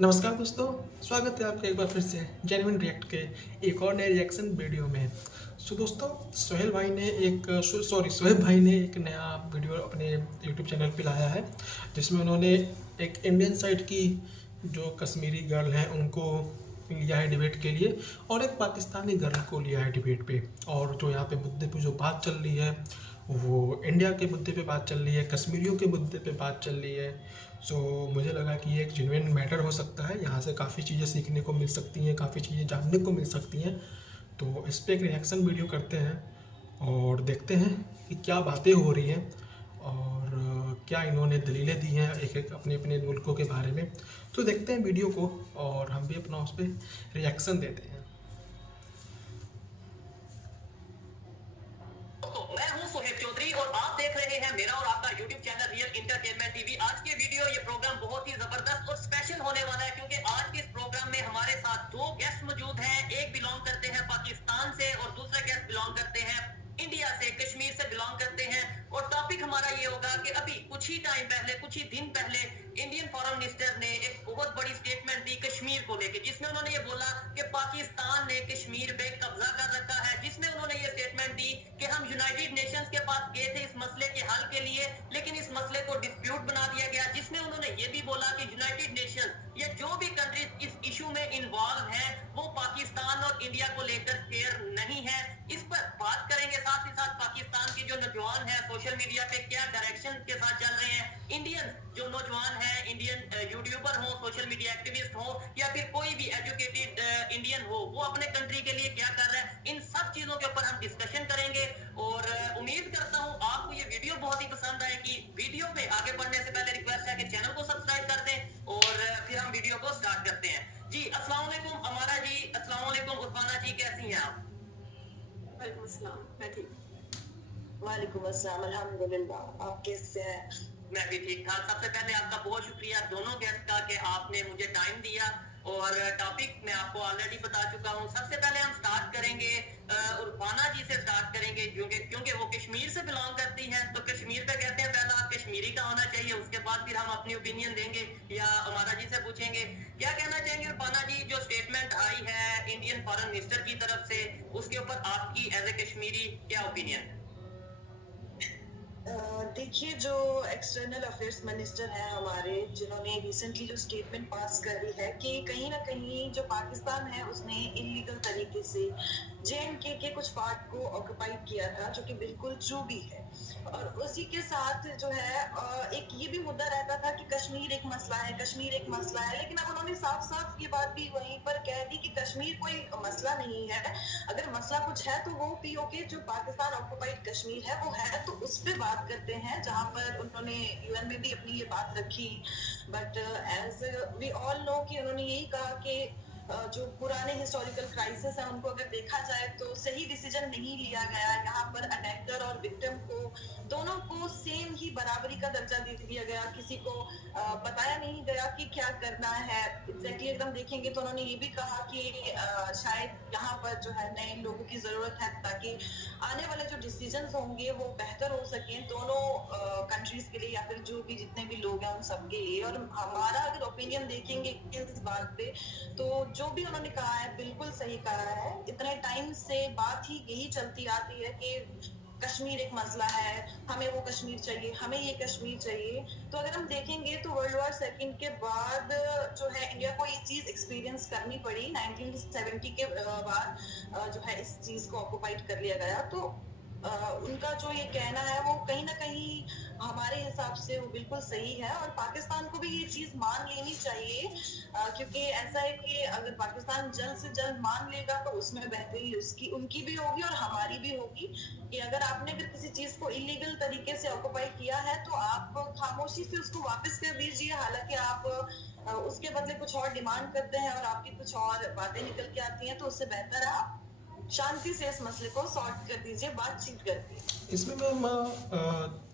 नमस्कार दोस्तों, स्वागत है आपका एक बार फिर से जेन्युइन रिएक्ट के एक और नए रिएक्शन वीडियो में। दोस्तों, सोहेब भाई ने एक नया वीडियो अपने यूट्यूब चैनल पे लाया है, जिसमें उन्होंने एक इंडियन साइड की जो कश्मीरी गर्ल हैं उनको लिया है डिबेट के लिए, और एक पाकिस्तानी गर्ल को लिया है डिबेट पे। और जो यहाँ पे मुद्दे पे जो बात चल रही है वो इंडिया के मुद्दे पे बात चल रही है, कश्मीरियों के मुद्दे पे बात चल रही है। मुझे लगा कि ये एक जेन्युइन मैटर हो सकता है, यहाँ से काफ़ी चीज़ें सीखने को मिल सकती हैं, काफ़ी चीज़ें जानने को मिल सकती हैं। तो इस पर एक रिएक्शन वीडियो करते हैं और देखते हैं कि क्या बातें हो रही हैं और क्या इन्होंने दलीलें दी हैं एक एक अपने अपने मुल्कों के बारे में। तो देखते हैं वीडियो को और हम भी अपना उस पर रिएक्शन देते हैं। मैं हूं सोहेब चौधरी और आप देख रहे हैं मेरा और आपका YouTube channel real entertainment TV. आज के वीडियो ये प्रोग्राम बहुत ही जबरदस्त और स्पेशल होने वाला है, क्योंकि आज के इस प्रोग्राम में हमारे साथ दो गेस्ट मौजूद हैं। एक बिलोंग करते हैं पाकिस्तान से और दूसरा गेस्ट बिलोंग करते हैं इंडिया से, कश्मीर से बिलोंग करते हैं। और टॉपिक हमारा ये होगा कि अभी कुछ ही टाइम पहले, कुछ ही दिन पहले इंडियन फॉरेन मिनिस्टर ने एक बहुत बड़ी स्टेटमेंट दी कश्मीर को लेकर, जिसमें उन्होंने ये बोला कि पाकिस्तान ने कश्मीर पे कब्जा कर रखा है। जिसमें उन्होंने ये स्टेटमेंट दी कि हम यूनाइटेड नेशंस के पास गए थे इस मसले के हल के लिए, लेकिन इस मसले को डिस्प्यूट बना दिया गया। जिसमें उन्होंने ये भी बोला कि यूनाइटेड नेशंस या जो भी कंट्रीज इस इशू में इन्वॉल्व है वो पाकिस्तान और इंडिया को लेकर फेयर नहीं है। इस पर बात करेंगे। साथ ही साथ पाकिस्तान के जो नौजवान है सोशल मीडिया पे क्या डायरेक्शन के साथ चल रहे हैं, इंडियन जो नौजवान है, इंडियन यूट्यूबर हो, सोशल मीडिया एक्टिविस्ट हो, या फिर कोई भी एजुकेटेड इंडियन हो, वो अपने कंट्री के लिए क्या कर रहा है, इन सब चीजों के ऊपर हम डिस्कशन करेंगे। और उम्मीद करता हूँ आपको ये वीडियो बहुत ही पसंद आएगी। वीडियो में आगे बढ़ने से पहले रिक्वेस्ट है कि चैनल को सब्सक्राइब कर दें और फिर हम वीडियो को स्टार्ट करते हैं। जी अस्सलाम वालेकुम अमारा जी, अस्सलाम वालेकुम उर्फाना जी, कैसी हैं आप? वालेकुम अस्सलाम, मैं ठीक। वालेकुम अस्सलाम, अल्हम्दुलिल्लाह। आप कैसे हैं? मैं भी ठीक ठाक। सबसे पहले आपका बहुत शुक्रिया दोनों गेस्ट का कि आपने मुझे टाइम दिया, और टॉपिक मैं आपको ऑलरेडी बता चुका हूँ। सबसे पहले हम स्टार्ट करेंगे उर्फाना जी से स्टार्ट करेंगे, क्योंकि वो कश्मीर से बिलोंग करती हैं। तो कश्मीर पे कहते हैं पहला कश्मीरी का होना चाहिए, उसके बाद फिर हम अपनी ओपिनियन देंगे या अमारा जी से पूछेंगे। क्या कहना चाहेंगे उर्फाना जी, जो स्टेटमेंट आई है इंडियन फॉरेन मिनिस्टर की तरफ से, उसके ऊपर आपकी एज ए कश्मीरी क्या ओपिनियन है? देखिए, जो एक्सटर्नल अफेयर्स मिनिस्टर हैं हमारे, जिन्होंने रिसेंटली जो स्टेटमेंट पास करी है कि कहीं ना कहीं जो पाकिस्तान है उसने इलीगल तरीके से JNK के कुछ पार्ट को ऑक्युपाइड किया था, जो कि बिल्कुल ट्रू भी है। और उसी के साथ जो है एक ये भी मुद्दा रहता था कि कश्मीर एक मसला है, कश्मीर एक मसला है। लेकिन अब उन्होंने साफ साफ ये बात भी वहीं पर कह दी कि कश्मीर कोई मसला नहीं है। अगर मसला कुछ है तो वो POK जो पाकिस्तान ऑक्युपाइड कश्मीर है वो है, तो उस पर बात करते हैं, जहां पर उन्होंने UN में भी अपनी ये बात रखी। But as we all know कि उन्होंने यही कहा कि जो पुराने हिस्टोरिकल क्राइसिस है उनको अगर देखा जाए तो सही डिसीजन नहीं लिया गया। यहाँ पर अटैकर और विक्टिम को दोनों को सेम ही बराबरी का दर्जा दे दिया गया, किसी को बताया नहीं गया कि क्या करना है एग्जैक्टली। एकदम देखेंगे तो उन्होंने ये भी कहा कि शायद यहाँ पर जो है नए लोगों की जरूरत है, ताकि आने वाले जो डिसीजंस होंगे वो बेहतर हो सके दोनों कंट्रीज के लिए, या फिर जो भी जितने भी लोग हैं उन सबके लिए। और हमारा अगर ओपिनियन देखेंगे इस बात पे, तो जो भी उन्होंने कहा है बिल्कुल सही कहा है। इतने टाइम से बात ही यही चलती आती है कि कश्मीर एक मसला है, हमें वो कश्मीर चाहिए, हमें ये कश्मीर चाहिए। तो अगर हम देखेंगे तो वर्ल्ड वॉर सेकंड के बाद जो है इंडिया को ये चीज एक्सपीरियंस करनी पड़ी। 1970 के बाद जो है इस चीज को ऑक्युपाइड कर लिया गया। तो उनका जो ये कहना है वो कहीं ना कहीं हमारे हिसाब से वो बिल्कुल सही है, और पाकिस्तान को भी ये चीज मान लेनी चाहिए। क्योंकि ऐसा है कि अगर पाकिस्तान जल्द से जल्द मान लेगा तो उसमें बेहतरी उसकी उनकी भी होगी और हमारी भी होगी। कि अगर आपने अगर किसी चीज को इलीगल तरीके से ऑक्युपाई किया है तो आप खामोशी से उसको वापस कर दीजिए। हालांकि आप उसके बदले कुछ और डिमांड करते हैं और आपकी कुछ और बातें निकल के आती हैं, तो उससे बेहतर है आप शांति से इस मसले को सॉल्व कर दीजिए, बातचीत करके। इसमें मैम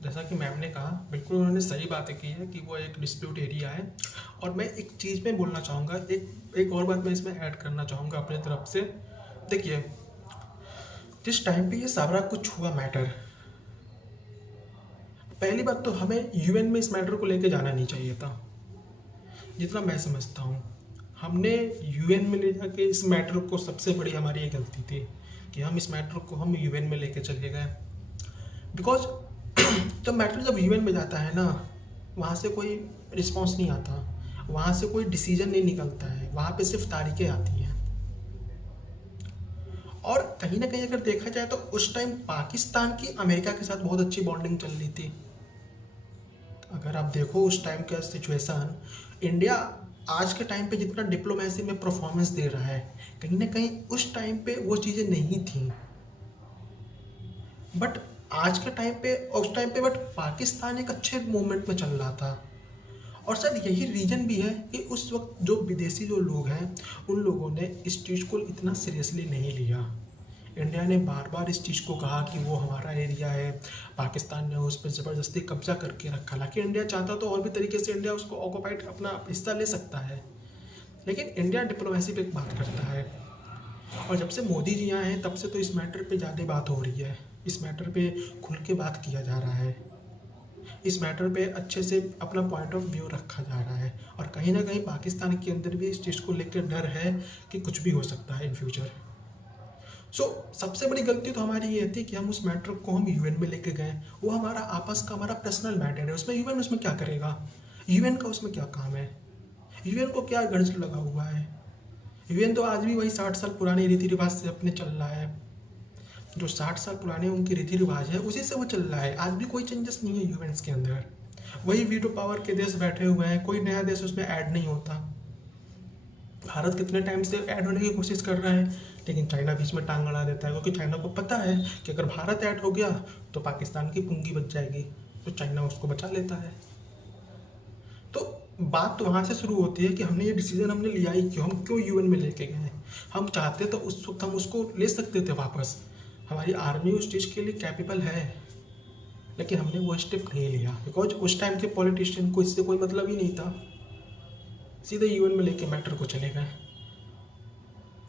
जैसा कि मैम ने कहा, बिल्कुल उन्होंने सही बातें की है कि वो एक डिस्प्यूट एरिया है। और मैं एक चीज़ में बोलना चाहूँगा, एक और बात मैं इसमें ऐड करना चाहूँगा अपने तरफ से। देखिए, जिस टाइम पे ये सारा कुछ हुआ मैटर, पहली बात तो हमें UN में इस मैटर को लेके जाना नहीं चाहिए था। जितना मैं समझता हूँ, हमने यूएन में ले जाके इस मैटर को, सबसे बड़ी हमारी ये गलती थी कि हम इस मैटर को हम यूएन में लेके चले गए। बिकॉज जब मैटर जब यूएन में जाता है ना, वहाँ से कोई रिस्पॉन्स नहीं आता, वहाँ से कोई डिसीजन नहीं निकलता है, वहाँ पे सिर्फ तारीखें आती हैं। और कहीं ना कहीं अगर देखा जाए तो उस टाइम पाकिस्तान की अमेरिका के साथ बहुत अच्छी बॉन्डिंग चल रही थी। अगर आप देखो उस टाइम का सिचुएशन, इंडिया आज के टाइम पे जितना डिप्लोमेसी में परफॉर्मेंस दे रहा है, कहीं ना कहीं उस टाइम पे वो चीज़ें नहीं थी। बट आज के टाइम पे, उस टाइम पे बट पाकिस्तान एक अच्छे मूवमेंट में चल रहा था। और शायद यही रीज़न भी है कि उस वक्त जो विदेशी जो लोग हैं, उन लोगों ने इस चीज़ को इतना सीरियसली नहीं लिया। इंडिया ने बार बार इस चीज़ को कहा कि वो हमारा एरिया है, पाकिस्तान ने उस पर ज़बरदस्ती कब्जा करके रखा। हालांकि इंडिया चाहता तो और भी तरीके से इंडिया उसको ऑक्यूपाइड अपना हिस्सा ले सकता है, लेकिन इंडिया डिप्लोमेसी पे एक बात करता है। और जब से मोदी जी आए हैं तब से तो इस मैटर पे ज़्यादा बात हो रही है, इस मैटर पे खुल के बात किया जा रहा है, इस मैटर पे अच्छे से अपना पॉइंट ऑफ व्यू रखा जा रहा है। और कहीं ना कहीं पाकिस्तान के अंदर भी इस चीज़ को लेकर डर है कि कुछ भी हो सकता है इन फ्यूचर। सबसे बड़ी गलती तो हमारी ये थी कि हम उस मैटर को हम यूएन में लेके गए। वो हमारा आपस का हमारा पर्सनल मैटर है, उसमें यूएन उसमें क्या करेगा, यूएन का उसमें क्या काम है, यूएन को क्या गर्ज लगा हुआ है। यूएन तो आज भी वही 60 साल पुराने रीति रिवाज से अपने चल रहा है। जो 60 साल पुराने उनके रीति रिवाज है उसी से वो चल रहा है। आज भी कोई चेंजेस नहीं है यूएन के अंदर। वही वीटो पावर के देश बैठे हुए हैं, कोई नया देश उसमें ऐड नहीं होता। भारत कितने टाइम से ऐड होने की कोशिश कर रहा है, लेकिन चाइना बीच में टांग अड़ा देता है, क्योंकि चाइना को पता है कि अगर भारत ऐड हो गया तो पाकिस्तान की पूंगी बच जाएगी, तो चाइना उसको बचा लेता है। तो बात तो वहाँ से शुरू होती है कि हमने ये डिसीजन हमने लिया ही क्यों, हम क्यों यूएन में लेके गए। हम चाहते तो उस वक्त हम उसको ले सकते थे वापस, हमारी आर्मी उस चीज़ के लिए कैपेबल है, लेकिन हमने वो स्टेप नहीं लिया। बिकॉज उस टाइम के पॉलिटिशियन को इससे कोई मतलब ही नहीं था, सीधे यूएन में लेके मैटर को चले गए।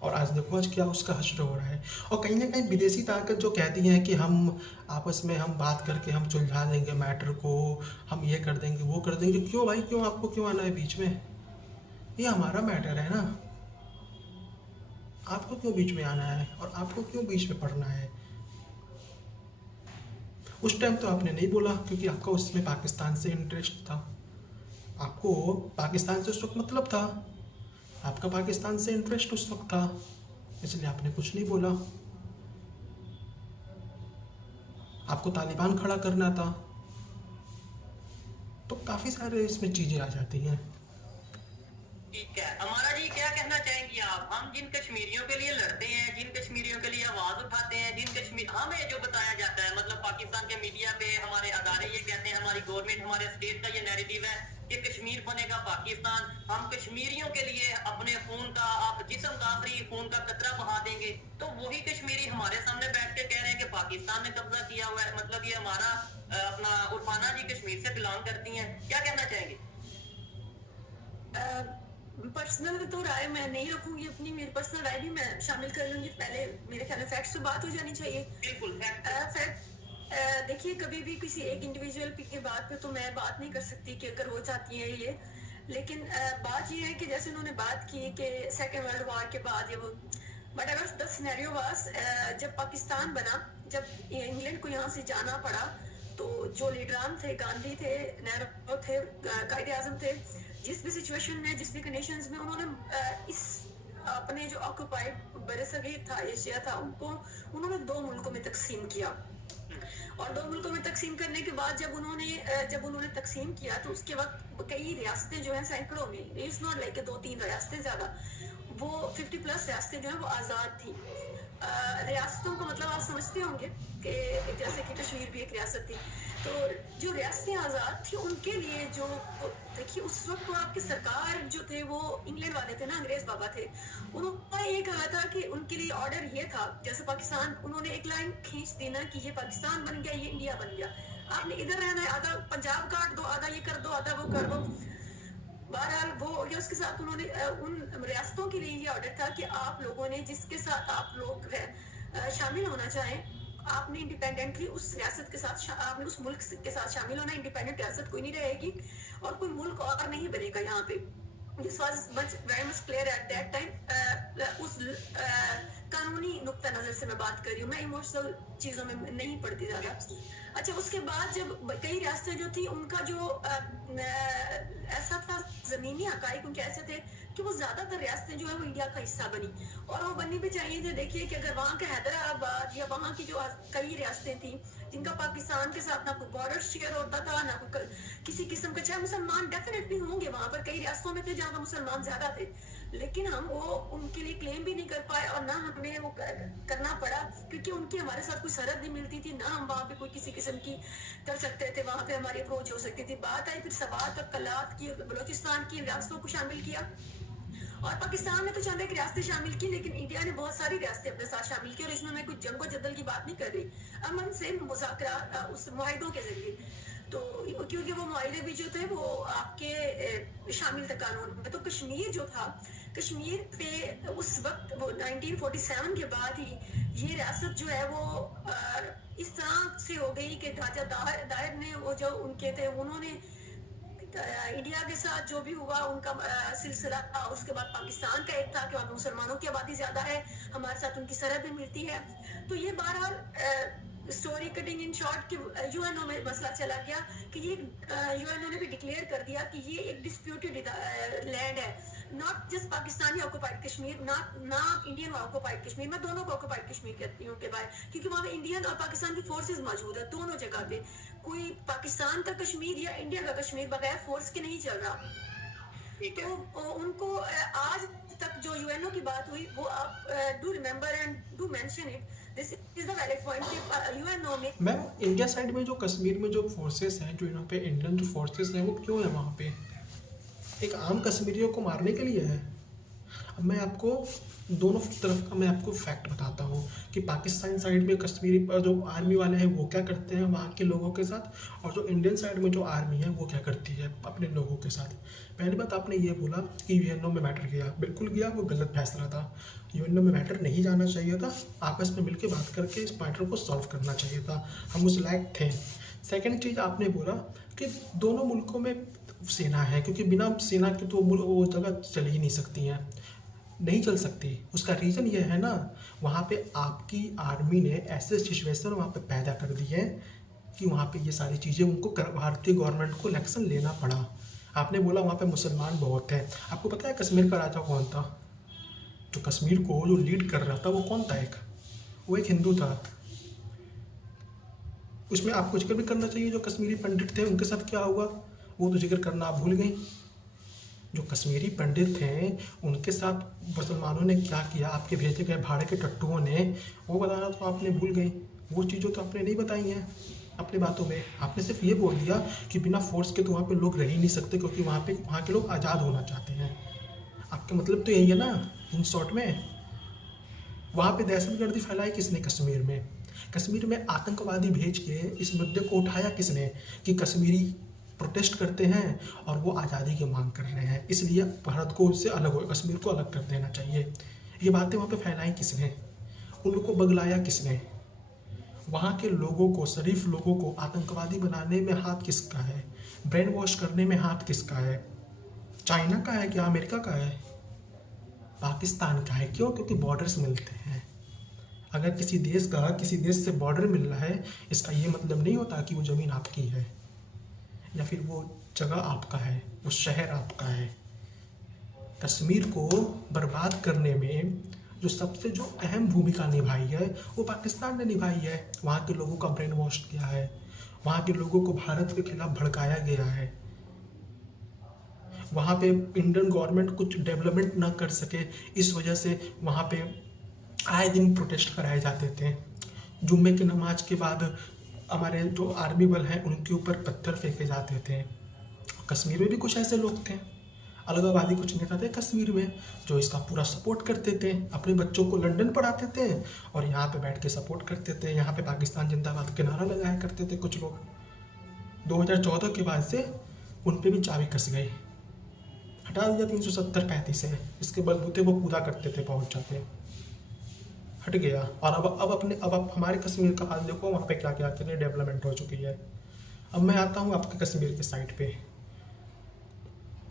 और आज देखो आज क्या उसका हश्र हो रहा है। और कहीं ना कहीं विदेशी ताकत जो कहती हैं कि हम आपस में हम बात करके हम सुलझा देंगे मैटर को, हम ये कर देंगे वो कर देंगे। क्यों भाई, क्यों आपको क्यों आना है बीच में? ये हमारा मैटर है ना, आपको क्यों बीच में आना है और आपको क्यों बीच में पड़ना है? उस टाइम तो आपने नहीं बोला क्योंकि आपका उसमें पाकिस्तान से इंटरेस्ट था, आपको पाकिस्तान से उस वक्त मतलब था, आपका पाकिस्तान से इंटरेस्ट उस वक्त था, इसलिए आपने कुछ नहीं बोला। आपको तालिबान खड़ा करना था, तो काफ़ी सारे इसमें चीज़ें आ जाती हैं। ठीक है, हमारा जी क्या कहना चाहेंगी आप? हम जिन कश्मीरियों के लिए लड़ते हैं, जिन कश्मीरियों के लिए आवाज उठाते हैं, जिन कश्मीर हमें जो बताया जाता है, मतलब पाकिस्तान के मीडिया पे हमारे अदारे ये कहते हैं, हमारी गवर्नमेंट हमारे स्टेट का ये नैरेटिव है कि कश्मीर बनेगा पाकिस्तान, हम कश्मीरियों के लिए अपने खून का, आप जिस्म का आखिरी खून का कतरा बहा देंगे। तो वही कश्मीरी हमारे सामने बैठ के कह रहे हैं कि पाकिस्तान ने कब्जा किया हुआ है, मतलब ये हमारा अपना उर्फाना जी कश्मीर से बिलोंग करती हैं। क्या कहना चाहेंगे? पर्सनल तो राय मैं नहीं रखूंगी अपनी, मेरी पर्सनल राय भी मैं शामिल कर लूंगी। पहले मेरे ख्याल में फैक्ट्स पे बात हो जानी चाहिए। बिल्कुल फैक्ट देखिए, कभी भी किसी एक इंडिविजुअल की बात पे तो मैं बात नहीं कर सकती कि अगर वो चाहती है ये, लेकिन बात ये है कि जैसे उन्होंने बात की कि सेकेंड वर्ल्ड वॉर के बाद ये वो, बट अगर द सिनेरियो वाज जब पाकिस्तान बना, जब इंग्लैंड को यहाँ से जाना पड़ा, तो जो लीडरान थे, गांधी थे, नेहरू थे, कायदे आजम थे, जिस भी सिचुएशन में, जिस भी कंडीशंस में उन्होंने इस अपने जो ऑक्युपाइड बरसगीर था, एशिया था, उनको उन्होंने 2 मुल्कों में तकसीम किया। और 2 मुल्कों में तकसीम करने के बाद जब उन्होंने तकसीम किया तो उसके वक्त कई रियासतें जो हैं सैकड़ों में, इट्स नॉट लाइक 2-3 रियासतें ज्यादा, वो 50+ रियासतें जो है वो आज़ाद थी। रियासतों का मतलब आप समझते होंगे कि जैसे कि कश्मीर भी एक रियासत थी। तो जो रियासतें आज़ाद थी उनके लिए जो, देखिए उस वक्त तो आपकी सरकार जो थे वो इंग्लैंड वाले थे ना, अंग्रेज बाबा थे, उन्होंने ये कहा था कि उनके लिए ऑर्डर ये था, जैसे पाकिस्तान, उन्होंने एक लाइन खींच दी ना कि ये पाकिस्तान बन गया, ये इंडिया बन गया, आपने इधर रहना है, आधा पंजाब काट दो, आधा ये कर दो, आधा वो कर दो। बहरहाल वो हो गया। उसके साथ उन्होंने उन रियासतों के लिए ये ऑर्डर था कि आप लोगों ने जिसके साथ आप लोग शामिल होना चाहें, आपने इंडिपेंडेंटली उस रियासत के साथ, आपने उस मुल्क के साथ शामिल होना। इंडिपेंडेंट रियासत कोई नहीं रहेगी और कोई मुल्क और नहीं बनेगा यहाँ पे। This was very much clear at that time. उस कानूनी नुक्ता नजर से मैं बात कर रही हूँ, मैं इमोशनल चीजों में नहीं पड़ती ज्यादा। अच्छा, उसके बाद जब कई रियासतें जो थी उनका जो ऐसा था, जमीनी हकाइक उनके ऐसे थे कि वो ज्यादातर रियासतें जो है वो इंडिया का हिस्सा बनी, और वो बननी भी चाहिए थी। देखिए कि अगर वहाँ के हैदराबाद या वहाँ की जो कई रियासतें थी जिनका पाकिस्तान के साथ ना कोई बॉर्डर शेयर होता था, ना कोई किसी किस्म का, चाहे मुसलमान डेफिनेटली होंगे वहां पर, कई रियासतों में थे जहाँ पर मुसलमान ज्यादा थे, लेकिन हम वो उनके लिए क्लेम भी नहीं कर पाए और ना हमें वो करना पड़ा, क्योंकि उनकी हमारे साथ कोई सरहद नहीं मिलती थी, ना हम वहाँ पे कोई किसी किस्म की कर सकते थे, वहाँ पे हमारी अप्रोच हो सकती थी। बात आई फिर सवात और कलात की, बलोचिस्तान की रियासतों को शामिल किया, और पाकिस्तान ने तो चंद एक रियासतें शामिल की, लेकिन इंडिया ने बहुत सारी रियासतें अपने साथ शामिल की, और इसमें मैं कुछ जंगो जदल की बात नहीं कर रही, अमन से मुज़ाकरा उस मुआहिदों के जरिए, तो क्योंकि वो मुआहिदे भी जो थे वो आपके शामिल थे कानून में। तो कश्मीर जो था, कश्मीर पे उस वक्त वो 1947 के बाद ही ये रियासत जो है वो इस तरह से हो गई कि राजा दाहिर ने वो जो उनके थे, उन्होंने इंडिया के साथ जो भी हुआ उनका सिलसिला, उसके बाद पाकिस्तान का एक था कि वहाँ पे मुसलमानों की आबादी ज्यादा है, हमारे साथ उनकी सरहद भी मिलती है। तो ये बहरहाल स्टोरी कटिंग इन शॉर्ट कि यूएनओ में मसला चला गया कि ये यूएनओ ने भी डिक्लेयर कर दिया कि ये एक डिस्प्यूटेड लैंड है, not just Pakistani occupied Kashmir, ना इंडियन ऑक्युपाइड कश्मीर, मैं दोनों को ऑक्युपाइड कश्मीर कहती हूँ के बाद, क्योंकि वहाँ पे इंडियन और पाकिस्तान की फोर्सेज मौजूद है दोनों जगह पे, कोई पाकिस्तान का कश्मीर या इंडिया का कश्मीर बगैर फोर्स के नहीं चल रहा। तो उनको आज तक जो यूएनओ की बात हुई वो आप do remember and do mention it, this is the valid point कि यूएनओ में मैम इंडिया साइड में जो कश्मीर में जो फोर्सेस हैं, जो यहाँ पे इंडियन जो फोर्सेस हैं, वो क्यों है वहाँ पे? एक आम कश्मीरियों को मारने के लिए है? अब मैं आपको दोनों तरफ का मैं आपको फैक्ट बताता हूँ कि पाकिस्तान साइड में कश्मीरी जो आर्मी वाले हैं वो क्या करते हैं वहाँ के लोगों के साथ, और जो इंडियन साइड में जो आर्मी है वो क्या करती है अपने लोगों के साथ। पहली बात, आपने ये बोला कि यूएनओ में मैटर गया, बिल्कुल गया, वो गलत फैसला था। यूएनओ में मैटर नहीं जाना चाहिए था, आपस में मिलकर बात करके इस मैटर को सॉल्व करना चाहिए था, हम उस लायक थे। सेकेंड चीज़, आपने बोला कि दोनों मुल्कों में सेना है, क्योंकि बिना सेना के तो वो जगह चल ही नहीं सकती हैं, नहीं चल सकती। उसका रीज़न ये है ना, वहाँ पे आपकी आर्मी ने ऐसे सिचुएशन वहाँ पे पैदा कर दी है कि वहाँ पे ये सारी चीज़ें उनको भारतीय गवर्नमेंट को इलेक्शन लेना पड़ा। आपने बोला वहाँ पे मुसलमान बहुत हैं, आपको पता है कश्मीर का राजा कौन था? जो कश्मीर को जो लीड कर रहा था वो कौन था? वो एक हिंदू था। उसमें आपको जिक्र भी करना चाहिए, जो कश्मीरी पंडित थे उनके साथ क्या हुआ वो तो जिक्र करना आप भूल गई। जो कश्मीरी पंडित थे उनके साथ मुसलमानों ने क्या किया, आपके भेजे गए भाड़े के टट्टुओं ने, वो बताना तो आपने भूल गई। वो चीज़ों तो आपने नहीं बताई हैं अपनी बातों में। आपने सिर्फ ये बोल दिया कि बिना फोर्स के तो वहाँ पे लोग रह ही नहीं सकते, क्योंकि वहाँ के लोग आज़ाद होना चाहते हैं। आपका मतलब तो यही है ना इन शॉर्ट में। वहाँ पे दहशतगर्दी फैलाई किसने? कश्मीर में। कश्मीर में आतंकवादी भेज के इस मुद्दे को उठाया किसने कि कश्मीरी प्रोटेस्ट करते हैं और वो आज़ादी की मांग कर रहे हैं, इसलिए भारत को उससे अलग हो, कश्मीर को अलग कर देना चाहिए। ये बातें वहाँ पे फैलाई किसने? उन लोगों को बगलाया किसने? वहाँ के लोगों को, शरीफ लोगों को आतंकवादी बनाने में हाथ किसका है? ब्रेन वॉश करने में हाथ किसका है? चाइना का है क्या? अमेरिका का है? पाकिस्तान का है। क्यों? क्योंकि बॉर्डर्स मिलते हैं। अगर किसी देश से बॉर्डर मिल रहा है, इसका ये मतलब नहीं होता कि वो ज़मीन आपकी है या फिर वो जगह आपका है, वो शहर आपका है। कश्मीर को बर्बाद करने में जो अहम भूमिका निभाई है वो पाकिस्तान ने निभाई है। वहाँ के लोगों का ब्रेन वॉश किया है, वहाँ के लोगों को भारत के खिलाफ भड़काया गया है। वहाँ पे इंडियन गवर्नमेंट कुछ डेवलपमेंट ना कर सके, इस वजह से वहाँ पे आए दिन प्रोटेस्ट कराए जाते थे। जुम्मे की नमाज के बाद हमारे जो आर्मी बल हैं उनके ऊपर पत्थर फेंके जाते थे। कश्मीर में भी कुछ ऐसे लोग थे, अलगाववादी कुछ नेता थे कश्मीर में, जो इसका पूरा सपोर्ट करते थे। अपने बच्चों को लंदन पढ़ाते थे और यहाँ पे बैठ के सपोर्ट करते थे। यहाँ पे पाकिस्तान जिंदाबाद के नारा लगाया करते थे कुछ लोग। 2014 के बाद से उन पर भी चाबी कस गई, हटा दिया 370-35 से। इसके बलबूते वो कूदा करते थे, पहुँच जाते, हट गया। और अब आप हमारे कश्मीर का हाल देखो, वहाँ पे क्या क्या कितनी डेवलपमेंट हो चुकी है। अब मैं आता हूँ आपके कश्मीर के साइड पे।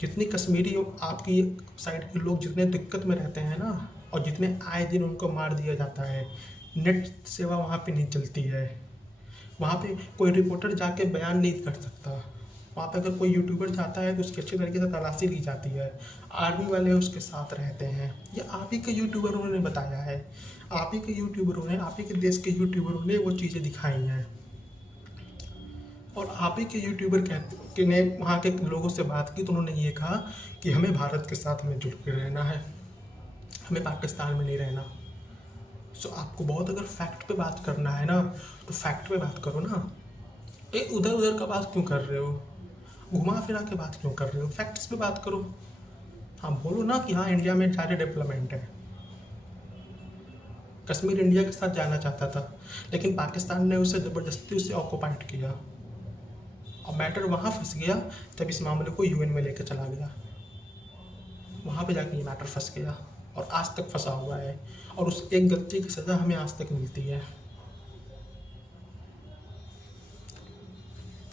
जितनी कश्मीरी आपकी साइड के लोग जितने दिक्कत में रहते हैं ना, और जितने आए दिन उनको मार दिया जाता है, नेट सेवा वहाँ पे नहीं चलती है, वहाँ पे कोई रिपोर्टर जाके बयान नहीं कर सकता, वहाँ पे अगर कोई यूट्यूबर जाता है तो उसकी अच्छी तरीके से तलाशी ली जाती है, आर्मी वाले उसके साथ रहते हैं। ये आप ही के यूट्यूबरों ने बताया है, आप ही के यूट्यूबरों ने, आप ही के देश के यूट्यूबरों ने वो चीज़ें दिखाई हैं, और आप ही के यूट्यूबर के ने वहाँ के लोगों से बात की तो उन्होंने ये कहा कि हमें भारत के साथ हमें जुड़ के रहना है, हमें पाकिस्तान में नहीं रहना। सो आपको बहुत अगर फैक्ट पे बात करना है ना तो फैक्ट पे बात करो ना, एक उधर उधर का बात क्यों कर रहे हो, घुमा फिरा के बात क्यों कर रहे हो, फैक्ट्स पे बात करो। हाँ बोलो ना कि हाँ इंडिया में सारे डेवलपमेंट है, कश्मीर इंडिया के साथ जाना चाहता था लेकिन पाकिस्तान ने उसे ज़बरदस्ती उसे ऑक्युपाइड किया, और मैटर वहाँ फंस गया तब इस मामले को यूएन में लेकर चला गया, वहाँ पे जाके ये मैटर फंस गया और आज तक फंसा हुआ है, और उस एक गलती की सज़ा हमें आज तक मिलती है।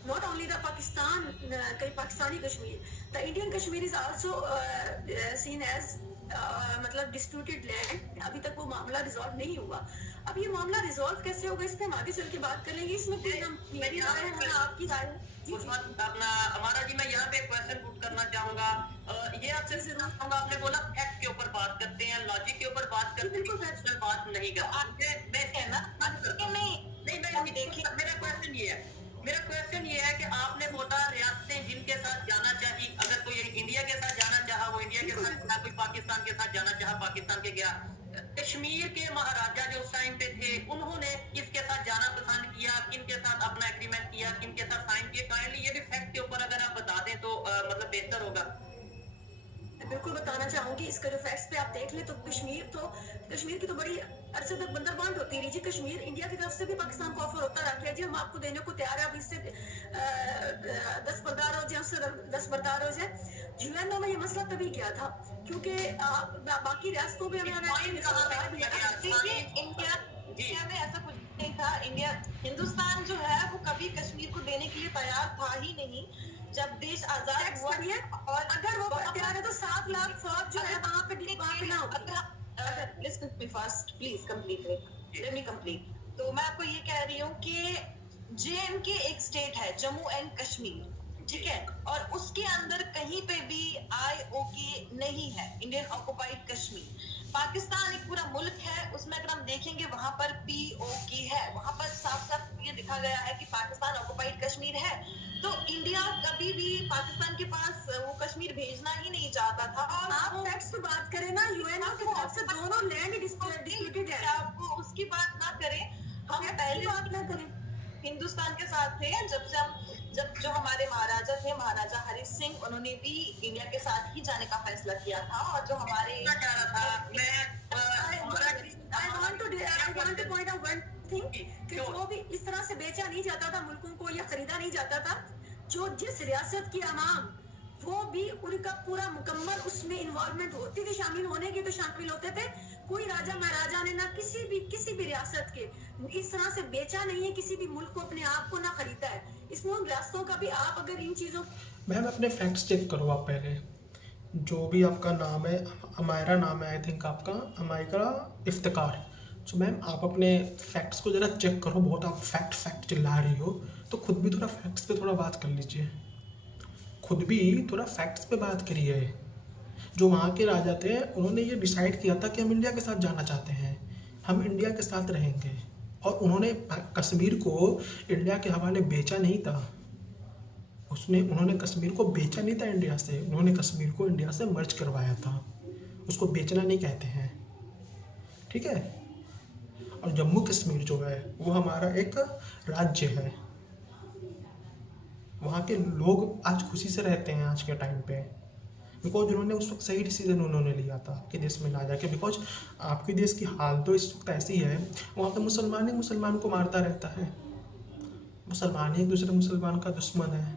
Not only the Pakistani Kashmir, the Indian Kashmir is also seen as मतलब डिस्प्यूटेड लैंड। अभी तक वो मामला रिजॉल्व नहीं हुआ। अब ये मामला रिजॉल्व कैसे होगा इस पे हम आगे चल के बात कर लेंगे। इसमें कोई ना मेरी राय है ना आपकी राय है। अपना हमारा जी मैं यहाँ पे एक क्वेश्चन पुट करना चाहूंगा। ये आपसे चाहूंगा, आपने बोला फैक्ट के ऊपर बात करते हैं, लॉजिक के ऊपर बात करते हैं, फैक्चुअल बात नहीं करते। मेरा क्वेश्चन ये है कि आपने बोला रियासतें जिनके साथ जाना चाहिए, अगर कोई इंडिया के साथ जाना चाहा वो इंडिया के साथ गया, कोई पाकिस्तान के साथ जाना चाहा पाकिस्तान के गया। कश्मीर के महाराजा जो उस टाइम पे थे उन्होंने किसके साथ जाना पसंद किया, किनके साथ अपना एग्रीमेंट किया, किनके साथ साइन किया, काइंडली ये भी फैक्ट के ऊपर अगर आप बता दें तो मतलब बेहतर होगा। बिल्कुल बताना चाहूंगी। इसका जो फैक्ट्स पे आप देख ले तो कश्मीर की तो बड़ी अरसे तक बंदरबांट होती रही जी। कश्मीर इंडिया की तरफ से भी पाकिस्तान को ऑफर होता रहा जी हम आपको देने को तैयार है, अब इससे 10 बरदार हो जाए, उससे 10 बरदार हो जाए। यूएनओ में ये मसला तभी क्या था क्योंकि बाकी रियासतों में इंडिया में ऐसा कुछ नहीं था। हिंदुस्तान जो है वो कभी कश्मीर को देने के लिए तैयार था ही नहीं जब देश आजाद हुआ। और अगर वो तैयार है तो 7 लाख फौज जो है वहाँ पे ना होगी। Listen me first please complete let me complete. तो मैं आपको ये कह रही हूँ कि जेएंडके एक स्टेट है, जम्मू एंड कश्मीर, ठीक है, और उसके अंदर कहीं पे भी आईओके नहीं है, इंडियन ऑक्युपाइड कश्मीर। पाकिस्तान एक पूरा मुल्क है, उसमें अगर हम देखेंगे वहां पर पीओके है, वहां पर साफ साफ ये लिखा गया है कि पाकिस्तान ऑक्युपाइड कश्मीर है। तो इंडिया कभी भी पाकिस्तान के पास वो कश्मीर भेजना ही नहीं चाहता था। और आप फैक्ट्स पे बात करें ना, यूएनओ की तरफ से दोनों लैंड डिस्प्यूटेड है, आपको उसकी बात ना करें, हम पहले बात ना करें। हिंदुस्तान के साथ थे जब जो हमारे महाराजा थे, महाराजा हरि सिंह, उन्होंने भी इंडिया के साथ ही जाने का फैसला किया था। और जो हमारे वो भी इस तरह से बेचा नहीं जाता था मुल्कों को या खरीदा नहीं जाता था। जो जिस रियासत की अवाम वो भी उनका पूरा मुकम्मल उसमें इन्वॉल्वमेंट होती थी, शामिल होने की तो शामिल होते थे। कोई राजा महाराजा ने ना किसी भी रियासत के इस तरह से बेचा नहीं है, किसी भी मुल्क को अपने आप को ना खरीदा है। इसमें उन रियासतों का भी आप अगर इन चीज़ों मैम अपने फैक्ट्स चेक करो आप पहले। जो भी आपका नाम है, अमायरा नाम है आई थिंक आपका, अमायरा इफ्तिकार। सो मैम आप अपने फैक्ट्स को ज़रा चेक करो। बहुत आप फैक्ट चिल्ला रही हो तो खुद भी थोड़ा फैक्ट्स पे थोड़ा बात कर लीजिए, खुद भी थोड़ा फैक्ट्स पे बात करिए। जो वहाँ के राजा थे उन्होंने ये डिसाइड किया था कि हम इंडिया के साथ जाना चाहते हैं, हम इंडिया के साथ रहेंगे, और उन्होंने कश्मीर को इंडिया के हवाले बेचा नहीं था। उन्होंने कश्मीर को बेचा नहीं था इंडिया से, उन्होंने कश्मीर को इंडिया से मर्ज करवाया था। उसको बेचना नहीं कहते हैं, ठीक है। और जम्मू कश्मीर जो है वो हमारा एक राज्य है, वहाँ के लोग आज खुशी से रहते हैं आज के टाइम पे, बिकॉज उन्होंने उस वक्त सही डिसीजन उन्होंने लिया था आपके देश में ना जाके। बिकॉज आपके देश की हाल तो इस वक्त ऐसी है, वहाँ पे मुसलमान ही मुसलमान को मारता रहता है, मुसलमान ही एक दूसरे मुसलमान का दुश्मन है,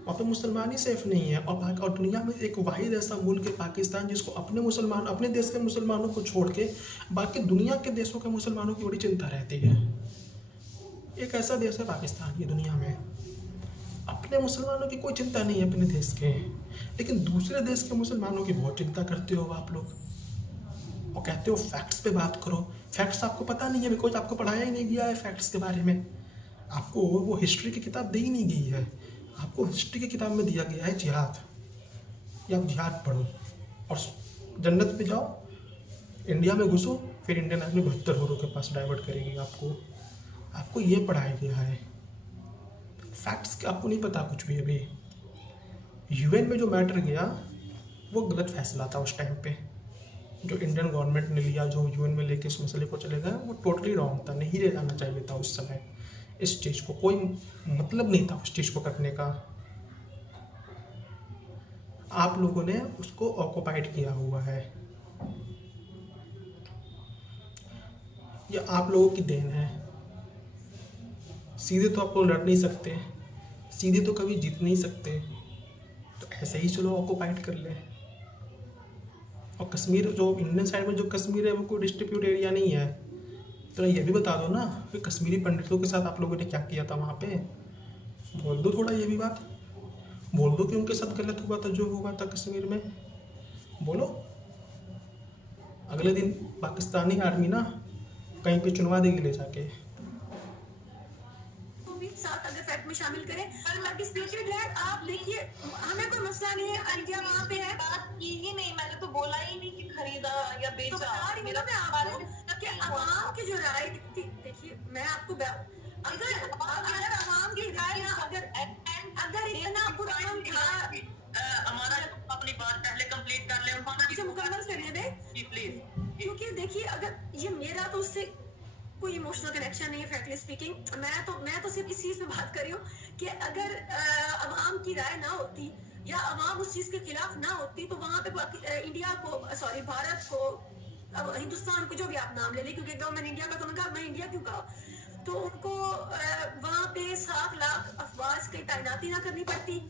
वहाँ पे मुसलमान ही सेफ नहीं है। और दुनिया में एक वाहिद ऐसा मुल्क है पाकिस्तान जिसको अपने देश के मुसलमानों को छोड़ के बाकी दुनिया के देशों के मुसलमानों की बड़ी चिंता रहती है। एक ऐसा देश है पाकिस्तान ये दुनिया में। अपने मुसलमानों की कोई चिंता नहीं है अपने देश के, लेकिन दूसरे देश के मुसलमानों की बहुत चिंता करते हो आप लोग और कहते हो फैक्ट्स पे बात करो। फैक्ट्स आपको पता नहीं है, बिकॉज आपको पढ़ाया ही नहीं गया है फैक्ट्स के बारे में। आपको वो हिस्ट्री की किताब दी ही नहीं गई है। आपको हिस्ट्री की किताब में दिया गया है जिहाद, या आप जिहाद पढ़ो और जन्नत पे जाओ, इंडिया में घुसो, फिर इंडियन आर्मी 72 होरों के पास डाइवर्ट करेगी आपको ये पढ़ाया गया है। फैक्ट्स के आपको नहीं पता कुछ भी। अभी यूएन में जो मैटर गया वो गलत फैसला था उस टाइम पे, जो इंडियन गवर्नमेंट ने लिया, जो यूएन में लेके इस मसले को चले गए, वो टोटली रॉन्ग था। नहीं ले जाना चाहिए था उस समय। इस चीज़ को कोई मतलब नहीं था उस चीज़ को करने का। आप लोगों ने उसको ऑक्युपाइड किया हुआ है, ये आप लोगों की देन है। सीधे तो आप लोग लड़ नहीं सकते, सीधे तो कभी जीत नहीं सकते, तो ऐसे ही चलो ऑक्युपाइड कर ले। और कश्मीर, जो इंडियन साइड में जो कश्मीर है वो कोई डिस्ट्रीब्यूट एरिया नहीं है। तो ये भी बता दो ना कि कश्मीरी पंडितों के साथ आप लोगों ने क्या किया था वहाँ पे। बोल दो थोड़ा, ये भी बात बोल दो कि उनके साथ गलत हुआ था जो हुआ था कश्मीर में। बोलो। अगले दिन पाकिस्तानी आर्मी ना कहीं पे चुनवा देगी ले जाके। साथ अगर फैक्ट में शामिल करें, आप देखिए हमें कोई मसला नहीं है, इंडिया वहाँ पे है। बात की ही नहीं, मैंने तो बोला ही नहीं कि खरीदा या तो बेचा। बता रही हूँ ना मैं आपको कि अवाम की जो राय थी, देखिए मैं आपको अगर अवाम की राय ना अगर इतना पुराना था, हमारा अपनी बात पहले कंप्लीट कर ले, मुझे मुकम्मल करने दें प्लीज। क्योंकि देखिए अगर ये मेरा तो उससे कोई इमोशनल कनेक्शन नहीं है। फ्रैंकली स्पीकिंग मैं तो सिर्फ इस चीज़ पे बात कर रही हूँ कि अगर अवाम की राय ना होती या अवाम उस चीज़ के खिलाफ ना होती तो वहाँ पे इंडिया को, सॉरी भारत को, अब हिंदुस्तान को, जो भी आप नाम ले लें, क्योंकि गवर्नमेंट इंडिया का, तो उनका मैं इंडिया क्यों कहा, तो उनको वहाँ पे 7 लाख अफवाज की तैनाती ना करनी पड़ती।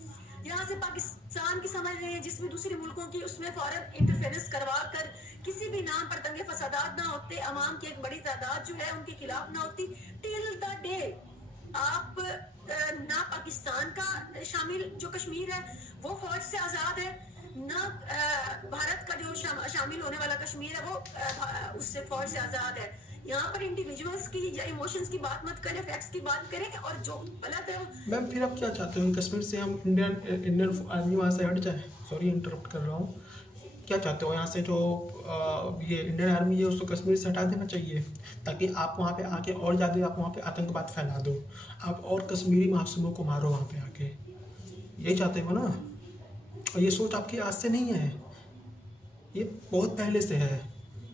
यहाँ से पाकिस्तान की समझ रहे हैं जिसमें दूसरे मुल्कों की, उसमें फॉरेन इंटरफेरेंस करवा कर किसी भी नाम पर दंगे फसादात ना होते, अवाम की एक बड़ी तादाद जो है उनके खिलाफ ना होती। टिल द डे आप ना पाकिस्तान का शामिल जो कश्मीर है वो फौज से आज़ाद है, ना भारत का जो शामिल होने वाला कश्मीर है वो उससे फौज से आज़ाद है। यहाँ पर इंडिविजुअल्स की या इमोशंस की बात मत करें, फैक्ट्स की बात करें, और जो गलत है। मैम फिर आप क्या चाहते हो, कश्मीर से हम इंडियन आर्मी वहाँ से हट जाए? सॉरी इंटरप्ट कर रहा हूँ। क्या चाहते हो यहाँ से जो ये इंडियन आर्मी है उसको कश्मीर से हटा देना चाहिए, ताकि आप वहाँ पे आके और ज़्यादा आप वहाँ पे आतंकवाद फैला दो, आप और कश्मीरी मासूमों को मारो वहाँ पे आके, यही चाहते हो ना? और ये सोच आपकी आज से नहीं है, ये बहुत पहले से है,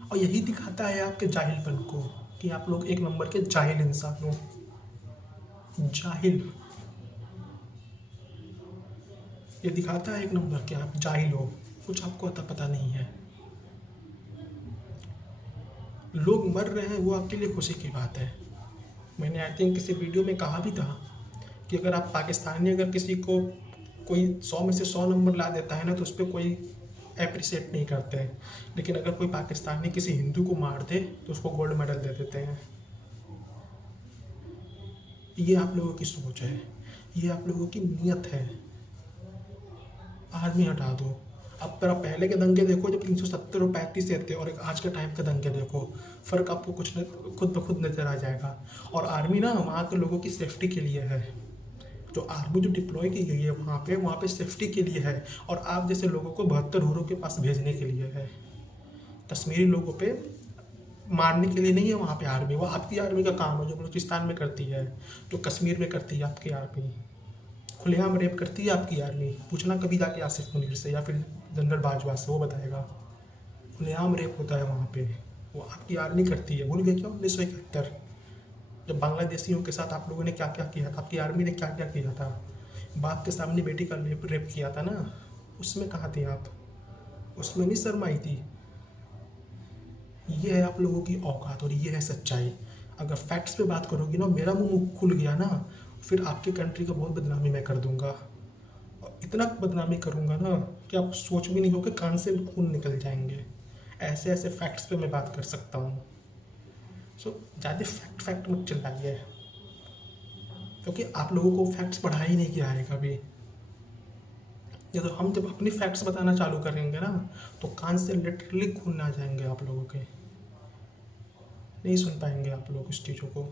और यही दिखाता है आपके जाहिलपन को कि आप लोग एक नंबर के जाहिल इंसान हो। जाहिल, ये दिखाता है एक नंबर के आप जाहिल हो, कुछ आपको अता पता नहीं है। लोग मर रहे हैं वो आपके लिए खुशी की बात है। मैंने आई थिंक किसी वीडियो में कहा भी था कि अगर आप पाकिस्तानी, अगर किसी को कोई 100 में से 100 नंबर ला देता है ना तो उस पर कोई अप्रिशिएट नहीं करते हैं, लेकिन अगर कोई पाकिस्तानी किसी हिंदू को मार दे तो उसको गोल्ड मेडल दे देते हैं। ये आप लोगों की सोच है, ये आप लोगों की नीयत है। आर्मी हटा दो। अब पर आप पहले के दंगे देखो जब 370 और 35 थे, और एक आज के टाइम के दंगे देखो, फ़र्क आपको कुछ न खुद ब खुद नज़र आ जाएगा। और आर्मी ना वहाँ के लोगों की सेफ्टी के लिए है, जो आर्मी जो डिप्लॉय की गई है वहाँ पे सेफ्टी के लिए है, और आप जैसे लोगों को 72 होरों के पास भेजने के लिए है। कश्मीरी लोगों पे मारने के लिए नहीं है वहाँ पे आर्मी, वो आपकी आर्मी का काम है जो बलूचिस्तान में करती है, जो कश्मीर में करती है आपकी आर्मी। खुलेआम रेप करती है आपकी आर्मी, पूछना कभी जाके आसिफ मुनीर से या फिर जनरल बाजवा से, वो बताएगा। खुलेआम रेप होता है वहाँ पे, वो आपकी आर्मी करती है। भूल गए क्या 1971 जब बांग्लादेशियों के साथ आप लोगों ने क्या क्या किया था, आपकी आर्मी ने क्या क्या किया था, बाप के सामने बेटी का रेप किया था ना, उसमें कहाँ थे आप? उसमें नहीं शर्माई थी। ये है आप लोगों की औकात और ये है सच्चाई। अगर फैक्ट्स पे बात करोगी ना, मेरा मुंह खुल गया ना, फिर आपकी कंट्री का बहुत बदनामी मैं कर दूंगा, और इतना बदनामी करूंगा ना कि आप सोच भी नहीं हो कि कान से खून निकल जाएंगे। ऐसे ऐसे फैक्ट्स पे मैं बात कर सकता हूँ। सो ज़्यादा फैक्ट मत चिल्लाइए, क्योंकि आप लोगों को फैक्ट्स पढ़ा ही नहीं किया है कभी। ये तो हम जब अपनी फैक्ट्स बताना चालू करेंगे ना तो कान से लिटरली खून आ जाएंगे आप लोगों के, नहीं सुन पाएंगे आप लोग इस चीज़ों को।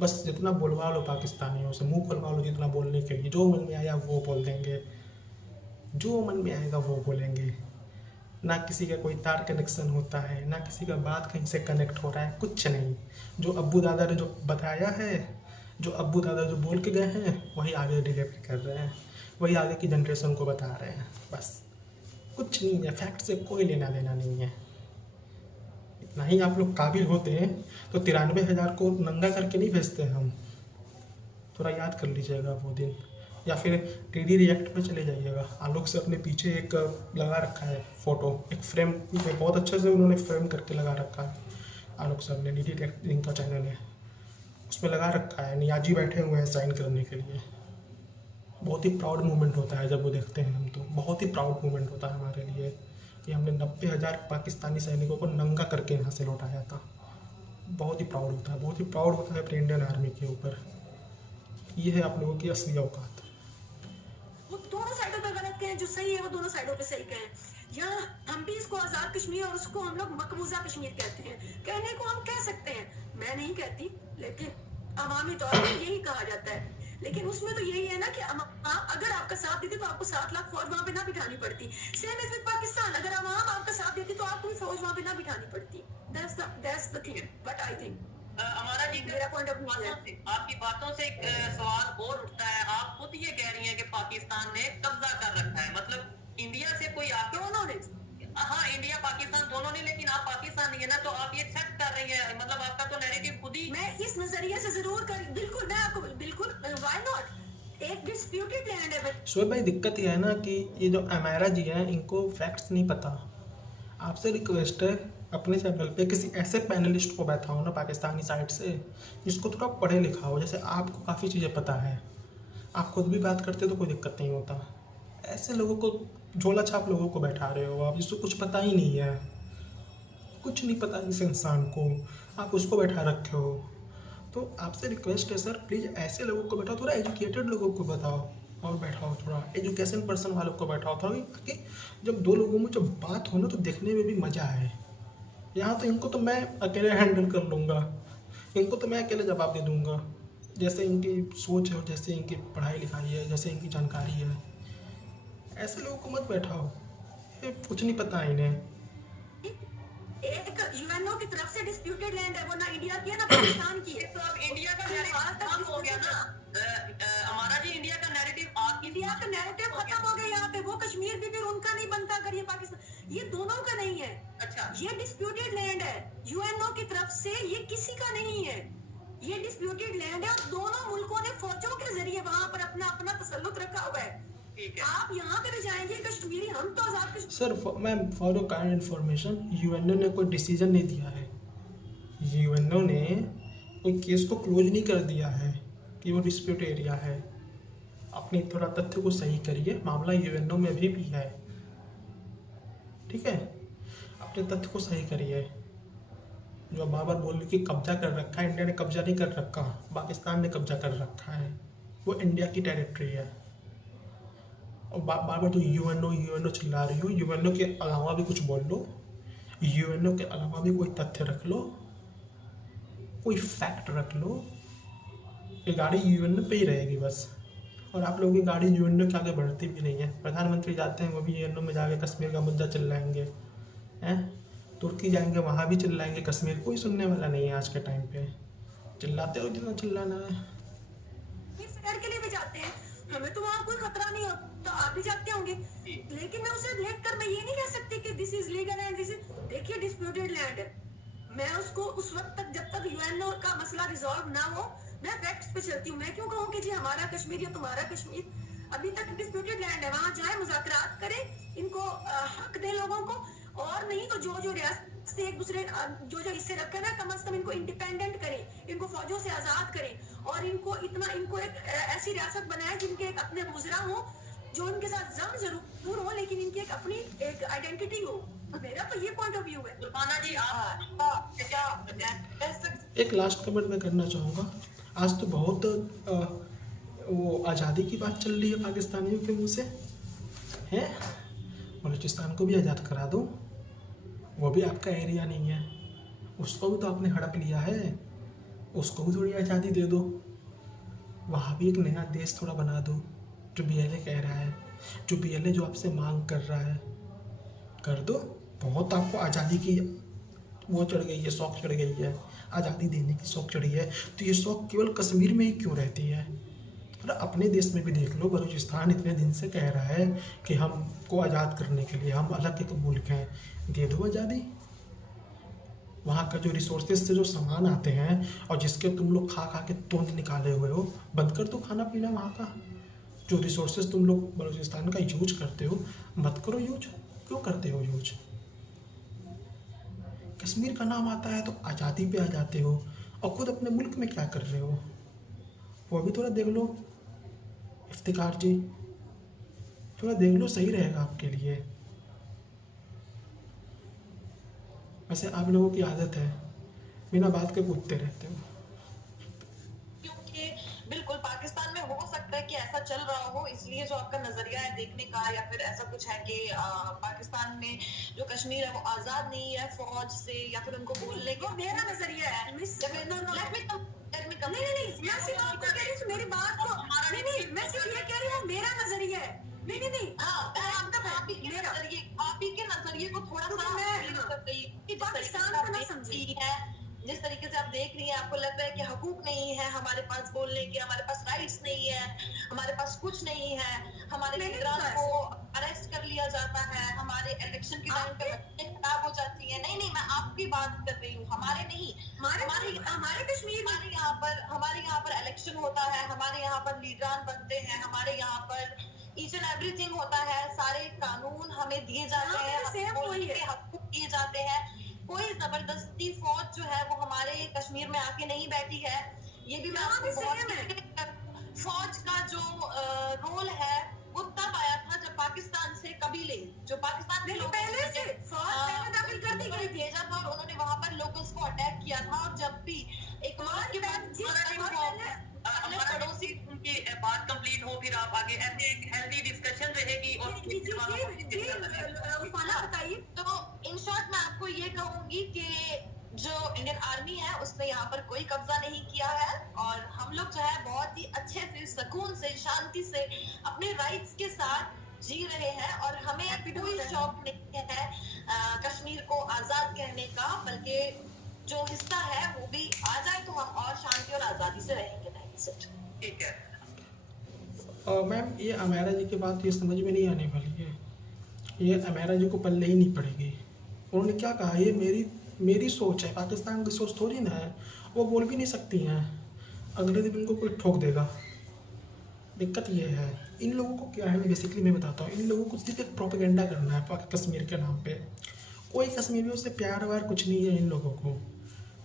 बस जितना बोलवा लो पाकिस्तानियों से, मुंह खुलवा लो जितना बोलने के लिए, जो मन में आया वो बोल देंगे, जो मन में आएगा वो बोलेंगे। ना किसी का कोई तार कनेक्शन होता है, ना किसी का बात कहीं से कनेक्ट हो रहा है, कुछ नहीं। जो अब्बू दादा ने जो बताया है, जो अब्बू दादा जो बोल के गए हैं वही आगे डिलीवर कर रहे हैं, वही आगे की जनरेशन को बता रहे हैं। बस कुछ नहीं है, फैक्ट से कोई लेना देना नहीं है। इतना ही आप लोग काबिल होते हैं तो 93,000 को नंगा करके नहीं भेजते हम। थोड़ा याद कर लीजिएगा वो दिन, या फिर टीडी रिएक्ट पे चले जाइएगा। आलोक से अपने पीछे एक लगा रखा है फोटो, एक फ्रेम बहुत अच्छे से उन्होंने फ्रेम करके लगा रखा है। आलोक सर ने टीडी रिएक्ट इनका चैनल है, उसमें लगा रखा है। नियाजी बैठे हुए हैं साइन करने के लिए। बहुत ही प्राउड मोमेंट होता है जब वो देखते हैं हम, तो बहुत ही प्राउड मोमेंट होता है हमारे लिए कि हमने 90,000 पाकिस्तानी सैनिकों को नंगा करके यहाँ से लौटाया था। बहुत ही प्राउड होता है, बहुत ही प्राउड होता है अपने इंडियन आर्मी के ऊपर। ये है आप लोगों की असली औकात। वो दोनों साइडों पे गलत कहें, जो सही है वो दोनों साइडों पे सही कहें। यहाँ हम भी इसको आजाद कश्मीर और उसको हम लोग मकबूजा कश्मीर कहते हैं। कहने को हम कह सकते हैं, मैं नहीं कहती, लेकिन अवामी तौर पर यही कहा जाता है। लेकिन उसमें तो यही है ना कि अगर आपका साथ देती तो आपको 7 लाख फौज वहाँ पे ना बिठानी पड़ती। सेम इज विद पाकिस्तान, अगर अवाम आपका साथ देती तो आपको फौज वहाँ पे ना बिठानी पड़ती। That's the thing, but I think हमारा जी मेरा पॉइंट ऑफ व्यू है। आपकी बातों से एक सवाल और उठता है। आप खुद ये कह रही हैं कि पाकिस्तान ने कब्जा कर रखा है, मतलब इंडिया से कोई आपके, दोनों ने, हाँ इंडिया पाकिस्तान दोनों ने, लेकिन आप पाकिस्तान नहीं है ना, तो आप ये एक्सेप्ट कर रही हैं, मतलब आपका तो नैरेटिव खुद ही। मैं इस नजरिए से जरूर कर, बिल्कुल मैं आपको बिल्कुल, व्हाई नॉट, एक डिस्प्यूटेड लैंड है। शोएब भाई दिक्कत ये है ना कि ये जो अमेरा जी हैं इनको फैक्ट्स नहीं पता। आपसे रिक्वेस्ट है अपने चैनल पे किसी ऐसे पैनलिस्ट को बैठा हो ना पाकिस्तानी साइड से, जिसको थोड़ा पढ़े लिखा हो। जैसे आपको काफ़ी चीज़ें पता है, आप खुद भी बात करते तो कोई दिक्कत नहीं होता। ऐसे लोगों को, झोला छाप लोगों को बैठा रहे हो आप, जिसको कुछ पता ही नहीं है, कुछ नहीं पता इस इंसान को, आप उसको बैठा रखे हो। तो आपसे रिक्वेस्ट है सर, प्लीज़ ऐसे लोगों को बैठाओ, थोड़ा एजुकेटेड लोगों को बताओ और बैठाओ, थोड़ा एजुकेशन पर्सन वालों को बैठाओ थोड़ा, ताकि जब दो लोगों में जब बात हो ना तो देखने में भी मज़ा आए। यहाँ तो इनको तो मैं अकेले हैंडल कर लूँगा, इनको तो मैं अकेले जवाब दे दूँगा, जैसे इनकी सोच है और जैसे इनकी पढ़ाई लिखाई है, जैसे इनकी जानकारी है। ऐसे लोगों को मत बैठाओ, ये कुछ नहीं पता है इन्हें। एक यूएनओ की तरफ से डिस्प्यूटेड लैंड है, वो ना इंडिया की है ना पाकिस्तान की है। तो अब इंडिया का नैरेटिव हो गया ना हमारा जी, इंडिया का नैरेटिव आपकी, इंडिया का नैरेटिव खत्म हो गया यहाँ पे। वो कश्मीर भी फिर उनका नहीं बनता अगर ये पाकिस्तान, ये दोनों का नहीं है। अच्छा, ये डिस्प्यूटेड लैंड है यूएनओ की तरफ से, ये किसी का नहीं है, ये डिस्प्यूटेड लैंड है। और दोनों मुल्कों ने फौजों के जरिए वहाँ पर अपना अपना तसल्लुत रखा हुआ है। ठीक है, आप यहाँ पे भी जाएंगे कश्मीरी, हम तो आजाद sir ma'am for your kind information, UNO ने कोई डिसीजन नहीं दिया है, यूएनओ ने कोई केस को क्लोज नहीं कर दिया है कि वो डिस्प्यूट एरिया है। अपनी थोड़ा तथ्य को सही करिए, मामला यूएनओ में भी है, ठीक है। अपने तथ्य को सही करिए। जो बार बार बोल रही कि कब्जा कर रखा है, इंडिया ने कब्जा नहीं कर रखा, पाकिस्तान ने कब्जा कर रखा है, वो इंडिया की टेरिटरी है। और बार बार तो यूएनओ चिल्ला रही हो, यूएनओ के अलावा भी कुछ बोल लो, यूएनओ के अलावा भी कोई तथ्य रख लो, कोई फैक्ट रख लो। ये गाड़ी यूएनओ पे ही रहेगी बस, और आप लोगों की गाड़ी यूएनओ के आगे बढ़ती भी नहीं है। प्रधानमंत्री जाते हैं वो भी यूएनओ में जाके कश्मीर का मुद्दा चिल्लाएंगे, हैं, तुर्की जाएंगे वहाँ भी चिल्लाएंगे कश्मीर, कोई सुनने वाला नहीं है आज के टाइम पे। चिल्लाते हो जितना चिल्लाना है। के लिए भी जाते हैं, हमें तो वहाँ कोई खतरा नहीं हो, तो आप भी जाते होंगे। लेकिन मैं उसे देखकर मैं ये नहीं कह सकती कि this is legal and this is, देखिए डिस्प्यूटेड लैंड है। मैं उसको उस वक्त तक, जब तक यूएनओ का मसला रिजॉल्व ना हो, मैं फैक्ट्स पे चलती हूँ। मैं क्यों कहूँ कि जी हमारा कश्मीर या तुम्हारा कश्मीर, अभी तक डिस्प्यूटेड लैंड है, वहाँ जाए मुज़ाकरात करें, इनको हक दे लोगों को। और नहीं तो जो रियासत से एक दूसरे जो हिस्से रखे ना, कम से कम इनको इंडिपेंडेंट करें, इनको फौजों से आजाद करें, और इनको एक ऐसी रियासत बनाए जिनके एक अपने गुजरा हो, जो इनके साथ जंग जरूर हो, लेकिन इनकी एक अपनी एक आइडेंटिटी हो। मेरा तो ये पॉइंट ऑफ व्यू है। रुपाना जी आप एक लास्ट कमेंट मैं करना चाहूँगा। आज तो बहुत वो आज़ादी की बात चल रही है पाकिस्तानियों के मुंह से, हैं? बलूचिस्तान को भी आज़ाद करा दो, वो भी आपका एरिया नहीं है, उसको भी तो आपने हड़प लिया है, उसको भी थोड़ी आज़ादी दे दो। वहाँ भी एक नया देश थोड़ा बना दो, जो BLA कह रहा है, जो BLA जो आपसे मांग कर रहा है, कर दो। बहुत आपको आज़ादी की वो चढ़ गई है, शौक चढ़ गई है, आज़ादी देने की शौक चढ़ी है, तो ये शौक केवल कश्मीर में ही क्यों रहती है? और अपने देश में भी देख लो, बलूचिस्तान इतने दिन से कह रहा है कि हमको आज़ाद करने के लिए हम अलग एक मुल्क हैं, दे दो आज़ादी। वहाँ का जो रिसोर्सेज से जो सामान आते हैं और जिसके तुम लोग खा खा के तोंद निकाले हुए हो, बंद कर दो खाना पीना। वहाँ का जो रिसोर्सेज तुम लोग बलूचिस्तान का यूज करते हो, मत करो यूज। क्यों करते हो यूज? कश्मीर का नाम आता है तो आज़ादी पे आ जाते हो, और खुद अपने मुल्क में क्या कर रहे हो वो भी थोड़ा देख लो इफ्तिकार जी, थोड़ा देख लो, सही रहेगा आपके लिए। वैसे आप लोगों की आदत है बिना बात के कूदते रहते हो। क्योंकि बिल्कुल पाकिस्तान में हो सकता है कि ऐसा चल रहा हो, इसलिए जो आपका नजरिया है देखने का, या फिर ऐसा कुछ है कि पाकिस्तान में जो कश्मीर है वो आजाद नहीं है फौज से, या फिर उनको बोलने वो मेरा नजरिया है। नहीं, मैं सिर्फ आपको कह रही हूँ मेरी बात को, नहीं, मैं सिर्फ ये कह रही हूँ मेरा नजरिया है। नहीं, आप ही के नजरिए को थोड़ा सा पाकिस्तान का ना समझे है। जिस तरीके से आप देख रही हैं, आपको लगता है कि हकूक नहीं है हमारे पास बोलने के, हमारे पास राइट्स नहीं है, हमारे पास कुछ नहीं है, हमारे लीडर्स को अरेस्ट कर लिया जाता है, हमारे इलेक्शन की टाइम पे खराब हो जाती है। नहीं, मैं आपकी बात कर रही हूँ, हमारे नहीं, हमारे कश्मीर, हमारे यहाँ पर इलेक्शन होता है, हमारे यहाँ पर लीडरान बनते हैं, हमारे यहाँ पर ईच एंड एवरीथिंग होता है, सारे कानून हमें दिए जाते हैं, हकूक दिए जाते हैं। कोई जबरदस्ती फौज जो है वो हमारे कश्मीर में आके नहीं बैठी है। ये भी मैं आपको फौज का जो रोल है वो तब आया था जब पाकिस्तान से कबीले जो पाकिस्तान के लोग पहले से फौज दाखिल कर दी गई भेजा था, और उन्होंने वहां पर लोकल्स को अटैक किया था। और जब भी एक पड़ोसी उनकी बात कंप्लीट हो, फिर आप आगे ऐसे एक हेल्दी डिस्कशन रहेगी। और बताइए। तो इन शॉर्ट मैं आपको ये कहूंगी कि जो इंडियन आर्मी है उसने यहाँ पर कोई कब्जा नहीं किया है, और हम लोग जो है बहुत ही अच्छे से, सुकून से, शांति से अपने राइट्स के साथ जी रहे हैं। और हमें कोई शौक नहीं है कश्मीर को आजाद कहने का, बल्कि जो हिस्सा है वो भी आ जाए तो हम और शांति और आजादी से रहेंगे। ठीक है। मैम, ये अमेरा जी की बात ये समझ में नहीं आने वाली है, ये अमेरा जी को पल्ले ही नहीं पड़ेगी। उन्होंने क्या कहा, ये मेरी सोच है, पाकिस्तान की सोच थोड़ी ना है। वो बोल भी नहीं सकती हैं, अगले दिन उनको कोई ठोक देगा। दिक्कत ये है, इन लोगों को क्या है, बेसिकली मैं बताता हूँ, इन लोगों को सिर्फ एक प्रोपेगेंडा करना है कश्मीर के नाम पे। कोई कश्मीरियों से प्यार वार कुछ नहीं है, इन लोगों को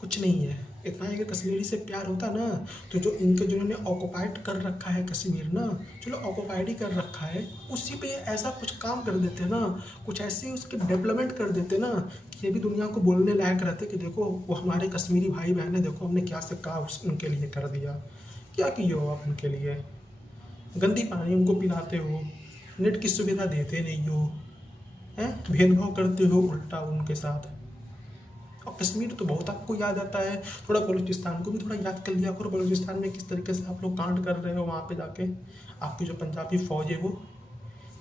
कुछ नहीं है। इतना है कि कश्मीरी से प्यार होता ना तो जो इनके जिन्होंने ऑक्युपाइड कर रखा है कश्मीर ना, चलो ऑक्युपाइड ही कर रखा है, उसी पे ऐसा कुछ काम कर देते ना, कुछ ऐसी उसकी डेवलपमेंट कर देते ना कि ये भी दुनिया को बोलने लायक रहते कि देखो वो हमारे कश्मीरी भाई बहन है, देखो हमने क्या से कहा उनके लिए कर दिया। क्या किए हो आप उनके लिए? गंदी पानी उनको पिलाते हो, नेट की सुविधा देते नहीं हो, हैं, भेदभाव करते हो उल्टा उनके साथ। और कश्मीर तो बहुत आपको याद आता है, थोड़ा बलूचिस्तान को भी थोड़ा याद कर लिया करो। बलूचिस्तान में किस तरीके से आप लोग कांड कर रहे हो वहाँ पे जाके। आपकी जो पंजाबी फ़ौज है वो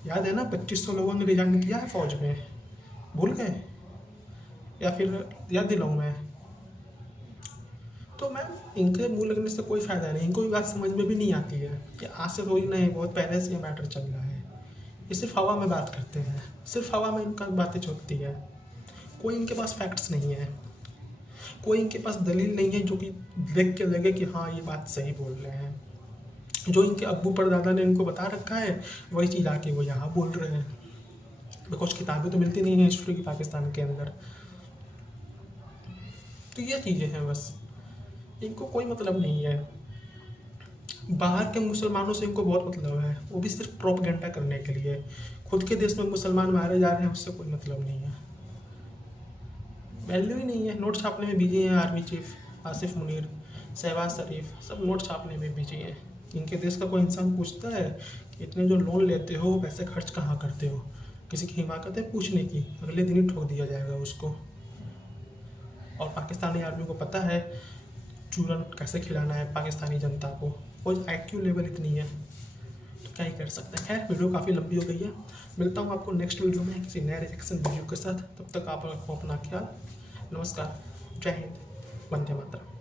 याद है ना, 2500 लोगों ने रिजाइन किया है फ़ौज में, भूल गए? या फिर याद दिलाऊँ मैं? तो मैम, इनके मुँह लगने से कोई फ़ायदा नहीं, इनको भी बात समझ में भी नहीं आती है कि आज से कोई नहीं, बहुत पहले से ये मैटर चल रहा है। ये सिर्फ हवा में बात करते हैं, सिर्फ हवा में इनका बातें चलती है। कोई इनके पास फैक्ट्स नहीं है, कोई इनके पास दलील नहीं है जो कि देख के लगे कि हाँ ये बात सही बोल रहे हैं। जो इनके अब्बू परदादा ने इनको बता रखा है वही चीज़ आके वो यहाँ बोल रहे हैं। बिकॉज किताबें तो मिलती नहीं है हिस्ट्री की पाकिस्तान के अंदर। तो ये चीज़ें हैं, बस इनको कोई मतलब नहीं है। बाहर के मुसलमानों से इनको बहुत मतलब है, वो भी सिर्फ प्रोपेगेंडा करने के लिए। खुद के देश में मुसलमान मारे जा रहे हैं, उससे कोई मतलब नहीं है, वैल्यू ही नहीं है। नोट छापने में बिजी हैं आर्मी चीफ आसिफ मुनीर, शहबाज शरीफ सब नोट छापने में बिजी हैं। इनके देश का कोई इंसान पूछता है कि इतने जो लोन लेते हो पैसे खर्च कहाँ करते हो, किसी की हिमाकत है पूछने की, अगले दिन ही ठोक दिया जाएगा उसको। और पाकिस्तानी आर्मी को पता है चूरन कैसे खिलाना है पाकिस्तानी जनता को, और IQ लेवल इतनी है तो क्या ही कर सकते हैं। खैर वीडियो काफ़ी लंबी हो गई है, मिलता हूँ आपको नेक्स्ट वीडियो में किसी नए रिएक्शन वीडियो के साथ। तब तक आप रखो अपना ख्याल। नमस्कार, जय हिंद, वंदे मातरम।